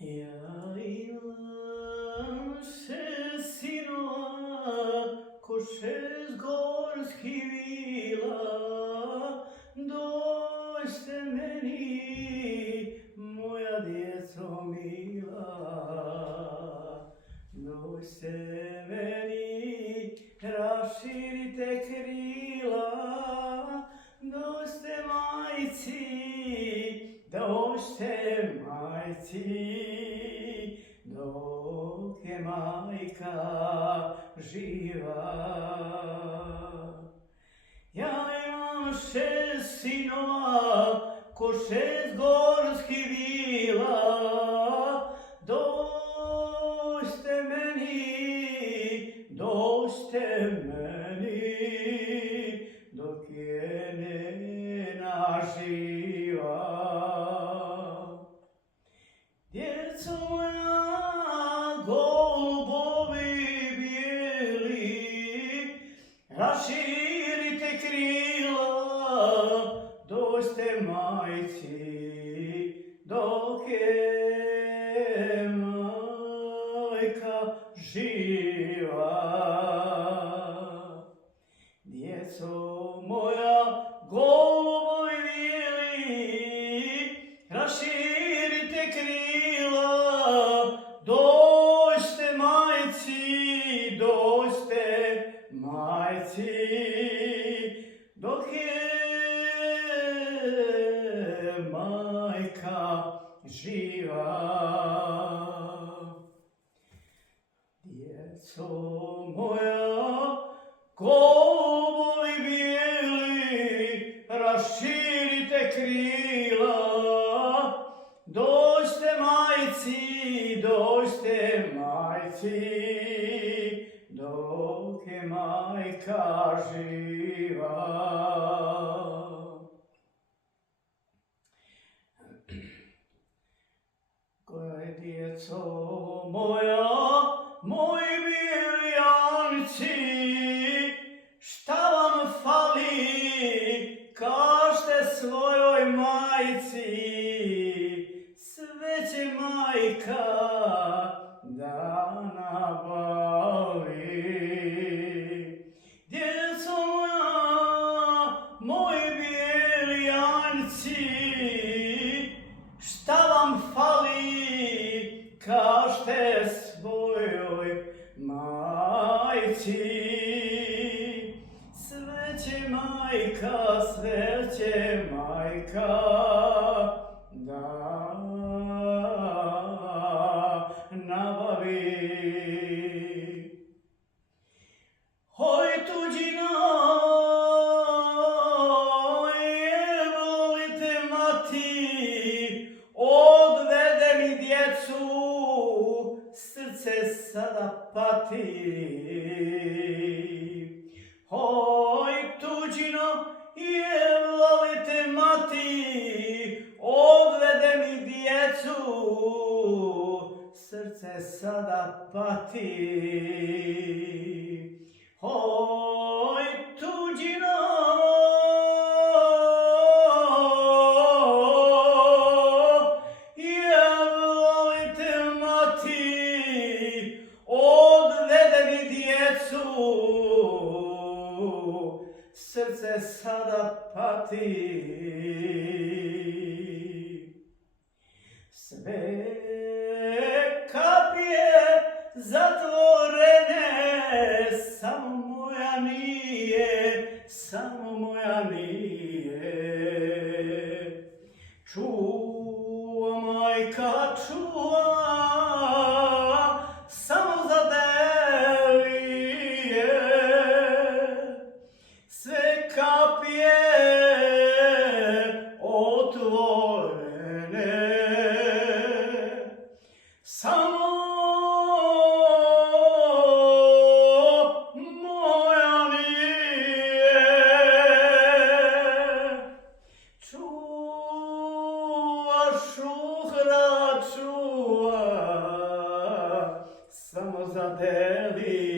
Ja imam 6 sinova, ko 6 gorskih vila, dođite meni, moja djeco mila. Dođite meni, raširite krila, dođite majci, dođite majci, dok je majka živa. Ja imam 6 sinova, ko 6 gorskih vila, dođite meni, dok je nena živa. Djeco moja, golubovi bijeli, raširite krila, dođite majci, dok je majka živa. Djeco moja, golubovi bijeli, raširite krila, dođite majci, dok je majka živa. Djeco moja, golubovi bijeli, raširite krila, dođite majci, dok je majka živa. Koja je djeco moja, moji bijeli janci, šta vam fali, kažte svojoj majci, sve će majka da nabavi. Djeco moja, moji bijeli janci, šta vam fali, kažte svojoj majci, sve će majka da nabavi. Hoj tuđina, volite mati, odvede mi djecu, srce sada pati. Hoj tuđino, volite mati, odvede mi djecu, srce sada pati. Hoj tuđino, volite mati, odvede mi djecu, srce sada pati. Sve kapije zatvorene, samo moja nije. Čuva majka, čuva, samo zadelije. Sve kapije otvorene, samo moja nije. Čuva šuhra, čuva, samo zadeli.